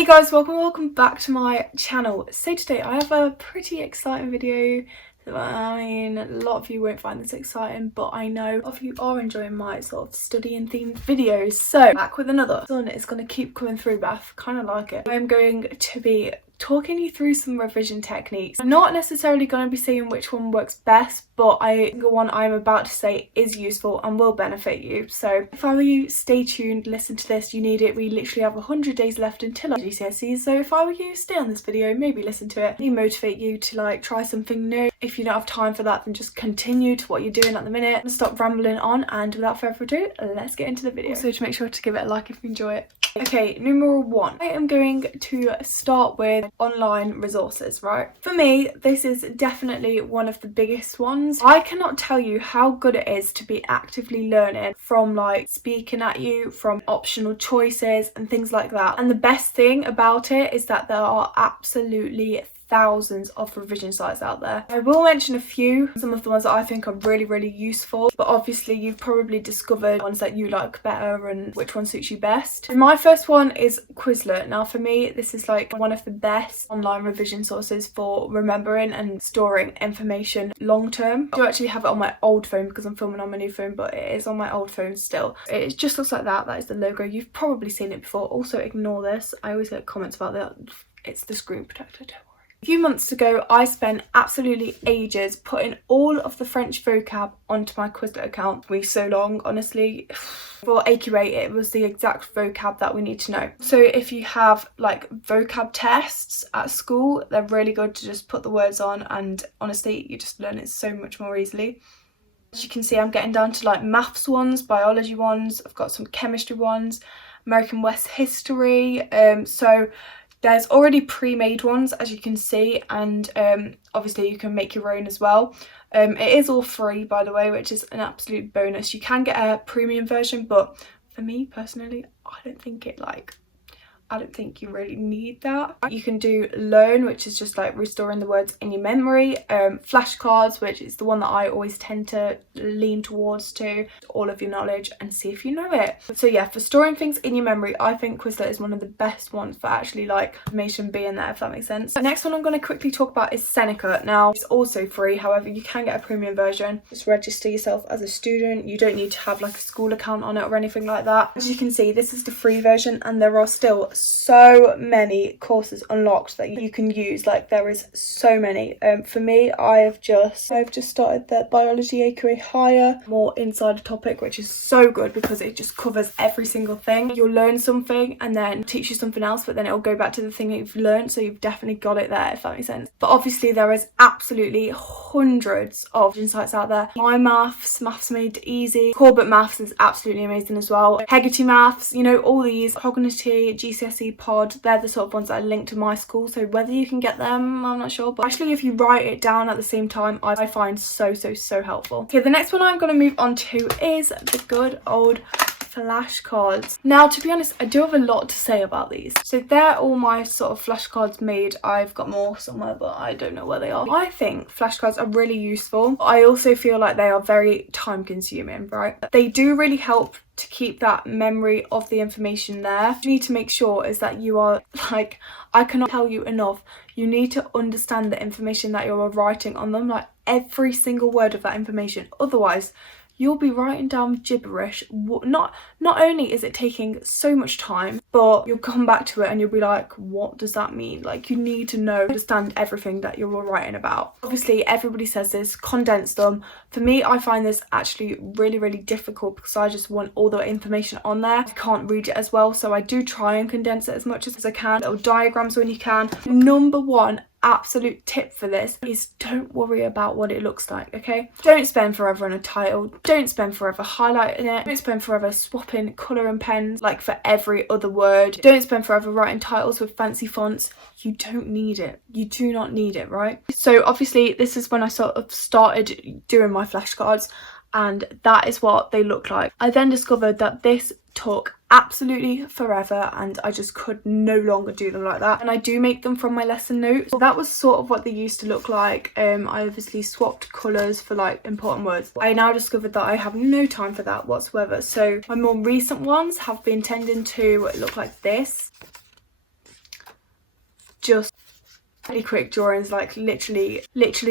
Hey guys, welcome back to my channel. So today I have a pretty exciting video. I mean, a lot of you won't find this exciting, but I know a lot of you are enjoying my sort of studying themed videos. So back with another one. It's going to keep coming through, but I kind of like it. I'm going to be talking you through some revision techniques. I'm not necessarily going to be saying which one works best, but the one I'm about to say is useful and will benefit you. So if I were you, stay tuned, listen to this, you need it. We literally have 100 days left until our GCSEs, so if I were you, stay on this video, maybe listen to it, maybe motivate you to like try something new. If you don't have time for that, then just continue to what you're doing at the minute. I'm gonna stop rambling on, and without further ado, let's get into the video. Also, to make sure to give it a like if you enjoy it. Okay, number one, I am going to start with online resources, right? For me, this is definitely one of the biggest ones. I cannot tell you how good it is to be actively learning from like speaking at you, from optional choices and things like that. And the best thing about it is that there are absolutely thousands of revision sites out there. I will mention a few, some of the ones that I think are really useful, but obviously you've probably discovered ones that you like better and which one suits you best. My first one is Quizlet. Now for me, this is like one of the best online revision sources for remembering and storing information long term. I do actually have it on my old phone because I'm filming on my new phone, but it is on my old phone still. It just looks like that. That is the logo. You've probably seen it before. Also ignore this. I always get comments about that. It's the screen protector. A few months ago, I spent absolutely ages putting all of the French vocab onto my Quizlet account. We so long, honestly. For AQA, it was the exact vocab that we need to know. So if you have like vocab tests at school, they're really good to just put the words on, and honestly, you just learn it so much more easily. As you can see, I'm getting down to like maths ones, biology ones, I've got some chemistry ones, American West history, so there's already pre-made ones, as you can see, and obviously you can make your own as well. It is all free, by the way, which is an absolute bonus. You can get a premium version, but for me personally, I don't think you really need that. You can do Learn, which is just like restoring the words in your memory. Flashcards, which is the one that I always tend to lean towards, to all of your knowledge and see if you know it. So yeah, for storing things in your memory, I think Quizlet is one of the best ones for actually like information being there, if that makes sense. The next one I'm going to quickly talk about is Seneca. Now it's also free, however you can get a premium version. Just register yourself as a student. You don't need to have like a school account on it or anything like that. As you can see, this is the free version, and there are still so many courses unlocked that you can use. Like there is so many. For me, I've just started the biology AQA higher, more inside topic, which is so good because it just covers every single thing. You'll learn something and then teach you something else, but then it'll go back to the thing that you've learned, so you've definitely got it there, if that makes sense. But obviously there is absolutely hundreds of insights out there. My Maths Made Easy, Corbett Maths is absolutely amazing as well. Hegarty Maths, you know, all these, Cognitive, GCSE Pod, they're the sort of ones that are linked to my school, so whether you can get them, I'm not sure, but actually if you write it down at the same time, I find so helpful. Okay, the next one I'm going to move on to is the good old flashcards. Now to be honest, I do have a lot to say about these. So they're all my sort of flashcards made. I've got more somewhere, but I don't know where they are. I think flashcards are really useful. I also feel like they are very time consuming, right? They do really help to keep that memory of the information there. What you need to make sure is that you are like, I cannot tell you enough, you need to understand the information that you're writing on them, like every single word of that information. Otherwise you'll be writing down gibberish. Not only is it taking so much time, but you'll come back to it and you'll be like, what does that mean? Like, you need to understand everything that you're writing about. Obviously everybody says this, condense them. For me, I find this actually really difficult because I just want all the information on there. I can't read it as well, so I do try and condense it as much as I can. Little diagrams when you can. Number one absolute tip for this is don't worry about what it looks like, okay? Don't spend forever on a title, don't spend forever highlighting it, don't spend forever swapping colour and pens like for every other word, don't spend forever writing titles with fancy fonts. You don't need it. You do not need it, right? So obviously this is when I sort of started doing my flashcards, and that is what they look like. I then discovered that this took absolutely forever and I just could no longer do them like that, and I do make them from my lesson notes. So that was sort of what they used to look like. I obviously swapped colours for like important words. I now discovered that I have no time for that whatsoever, so my more recent ones have been tending to look like this. just really quick drawings, like literally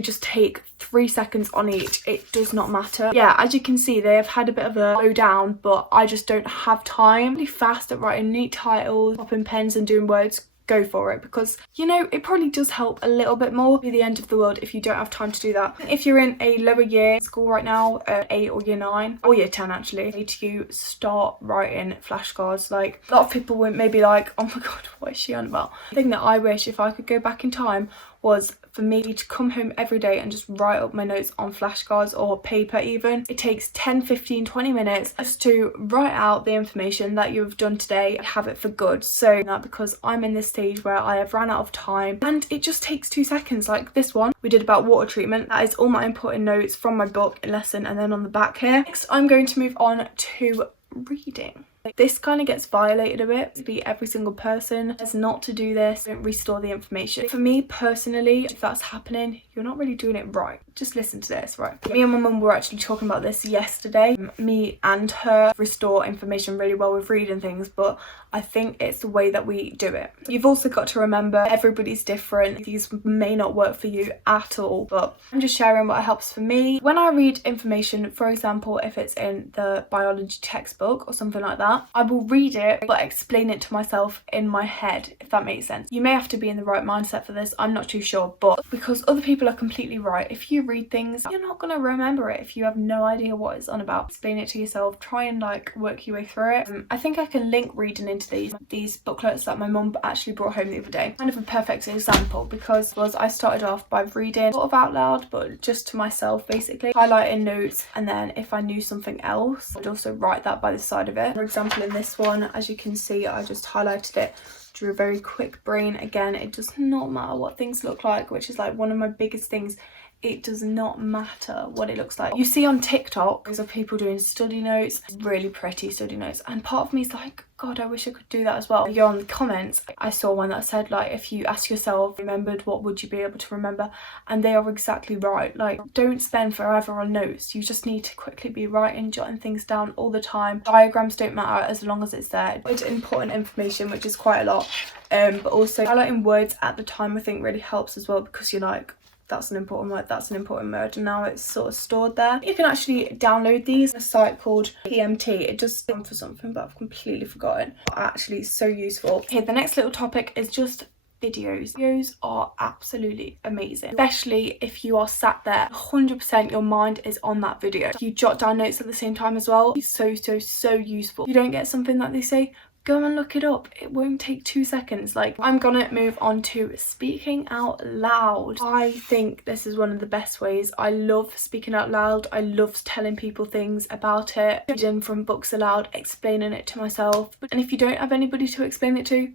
just take 3 seconds on each. It does not matter. Yeah, as you can see, they have had a bit of a slow down, but I just don't have time. Really fast at writing neat titles, popping pens and doing words. Go for it, because you know it probably does help a little bit more. Be the end of the world if you don't have time to do that. If you're in a lower year school right now, 8 or year 9 or year 10 actually, need to start writing flashcards. Like a lot of people won't maybe like, oh my god, what is she on about? The thing that I wish if I could go back in time was for me to come home every day and just write up my notes on flashcards or paper even. It takes 10, 15, 20 minutes just to write out the information that you've done today and have it for good. So that because I'm in this stage where I have ran out of time and it just takes 2 seconds. Like this one we did about water treatment. That is all my important notes from my book and lesson, and then on the back here. Next I'm going to move on to reading. This kind of gets violated a bit. To be every single person is not to do this. Don't restore the information. For me personally, if that's happening, you're not really doing it right. Just listen to this, right? Me and my mum were actually talking about this yesterday. Me and her restore information really well with reading things, but I think it's the way that we do it. You've also got to remember everybody's different. These may not work for you at all, but I'm just sharing what helps for me. When I read information, for example, if it's in the biology textbook or something like that, I will read it but explain it to myself in my head, if that makes sense. You may have to be in the right mindset for this, I'm not too sure, but because other people are completely right. If you read things, you're not going to remember it if you have no idea what it's on about. Explain it to yourself, try and like work your way through it. I think I can link reading into these booklets that my mum actually brought home the other day. Kind of a perfect example, because I started off by reading sort of out loud but just to myself, basically highlighting notes, and then if I knew something else I'd also write that by the side of it. For example, in this one, as you can see, I just highlighted it, drew a very quick brain. Again, it does not matter what things look like, which is like one of my biggest things. It does not matter what it looks like. You see on TikTok there's of people doing study notes, really pretty study notes, and part of me is like, god, I wish I could do that as well. You're on the comments, I saw one that said like, if you ask yourself remembered, what would you be able to remember? And they are exactly right. Like, don't spend forever on notes. You just need to quickly be writing, jotting things down all the time. Diagrams don't matter as long as it's there. It's important information, which is quite a lot, but also highlighting words at the time I think really helps as well, because you're like, that's an important word, that's an important word, and now it's sort of stored there. You can actually download these on a site called PMT. It does stand for something, but I've completely forgotten. Actually, so useful. Okay, the next little topic is just videos. Videos are absolutely amazing, especially if you are sat there 100% your mind is on that video. You jot down notes at the same time as well. It's so useful. You don't get something that they say, go and look it up. It won't take 2 seconds. Like, I'm gonna move on to speaking out loud. I think this is one of the best ways. I love speaking out loud. I love telling people things about it, reading from books aloud, explaining it to myself. And if you don't have anybody to explain it to,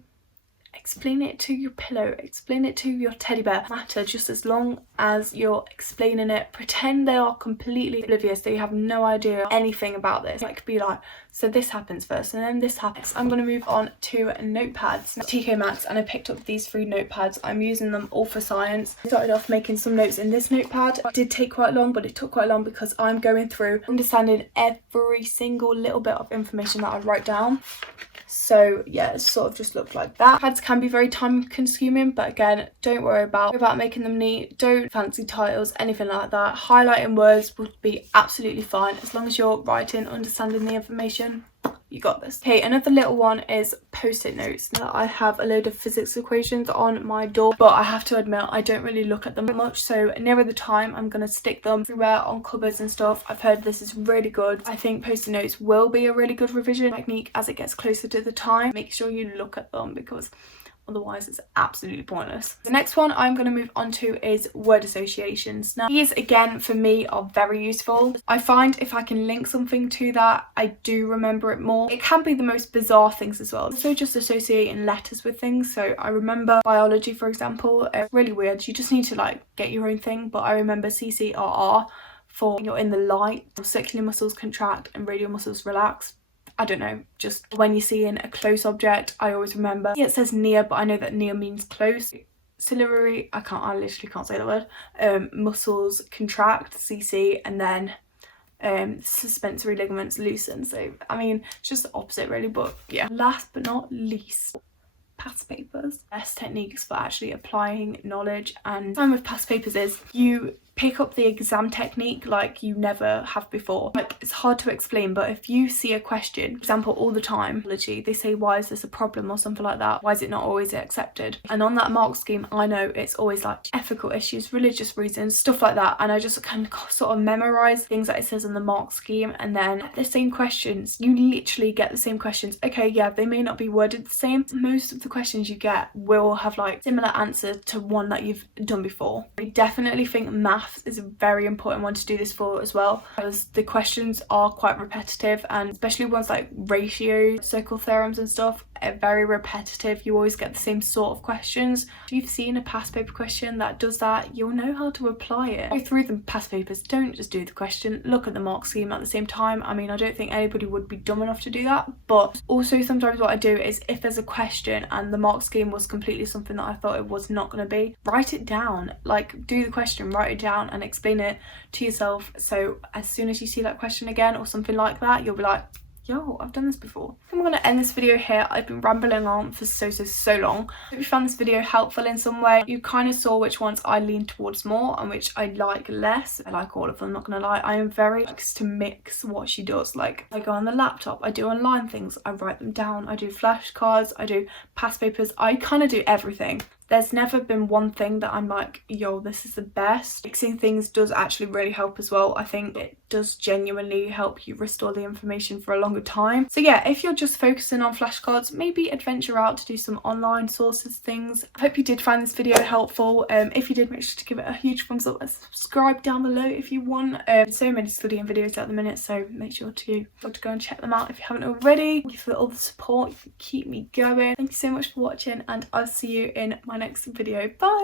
explain it to your pillow, explain it to your teddy bear. Matter, just as long as you're explaining it. Pretend they are completely oblivious, that you have no idea anything about this. Like, be like, so this happens first and then this happens. I'm going to move on to notepads. TK Maxx, and I picked up these 3 notepads. I'm using them all for science. I started off making some notes in this notepad. It did take quite long, but it took quite long because I'm going through understanding every single little bit of information that I write down. So yeah, it sort of just looked like that. Pads can be very time consuming, but again, don't worry about making them neat. Don't fancy titles, anything like that. Highlighting words would be absolutely fine as long as you're writing, understanding the information. You got this. Okay, another little one is post-it notes. Now, I have a load of physics equations on my door, but I have to admit I don't really look at them much, so nearer the time I'm gonna stick them everywhere on cupboards and stuff. I've heard this is really good. I think post-it notes will be a really good revision technique as it gets closer to the time. Make sure you look at them because otherwise it's absolutely pointless. The next one I'm going to move on to is word associations. Now, these again for me are very useful. I find if I can link something to that, I do remember it more. It can be the most bizarre things as well. So just associating letters with things. So I remember biology, for example, really weird. You just need to like get your own thing, but I remember CCRR for when you're in the light, circular muscles contract and radial muscles relax. I don't know, just when you're seeing a close object, I always remember. Yeah, it says near, but I know that near means close. Ciliary, I literally can't say the word. Muscles contract, CC, and then suspensory ligaments loosen. So, I mean, it's just the opposite really, but yeah. Last but not least, past papers. Best techniques for actually applying knowledge. And the time with past papers is you pick up the exam technique like you never have before. Like, it's hard to explain, but if you see a question, for example, all the time, they say, why is this a problem, or something like that, why is it not always accepted? And on that mark scheme, I know it's always like ethical issues, religious reasons, stuff like that, and I just can sort of memorize things that it says on the mark scheme. And then the same questions, you literally get the same questions. Okay, yeah, they may not be worded the same. Most of the questions you get will have like similar answer to one that you've done before. I definitely think maths is a very important one to do this for as well, because the questions are quite repetitive, and especially ones like ratio, circle theorems and stuff are very repetitive. You always get the same sort of questions. If you've seen a past paper question that does that, you'll know how to apply it. Go through the past papers, don't just do the question, look at the mark scheme at the same time. I mean, I don't think anybody would be dumb enough to do that, but also sometimes what I do is, if there's a question and the mark scheme was completely something that I thought it was not going to be, write it down. Like, do the question, write it down and explain it to yourself, so as soon as you see that question again or something like that, you'll be like, yo, I've done this before. I'm going to end this video here. I've been rambling on for so long. Hope you found this video helpful in some way. You kind of saw which ones I lean towards more and which I like less. I like all of them, not gonna lie. I am very likes to mix what she does. Like, I go on the laptop, I do online things, I write them down, I do flashcards, I do past papers, I kind of do everything. There's never been one thing that I'm like, yo, this is the best. Mixing things does actually really help as well. I think it does genuinely help you restore the information for a longer time. So yeah, if you're just focusing on flashcards, maybe adventure out to do some online sources things. I hope you did find this video helpful. If you did, make sure to give it a huge thumbs up and subscribe down below if you want. So many studying videos at the minute, so make sure to go and check them out if you haven't already. Thank you for all the support, you keep me going. Thank you so much for watching, and I'll see you in my next video. Bye.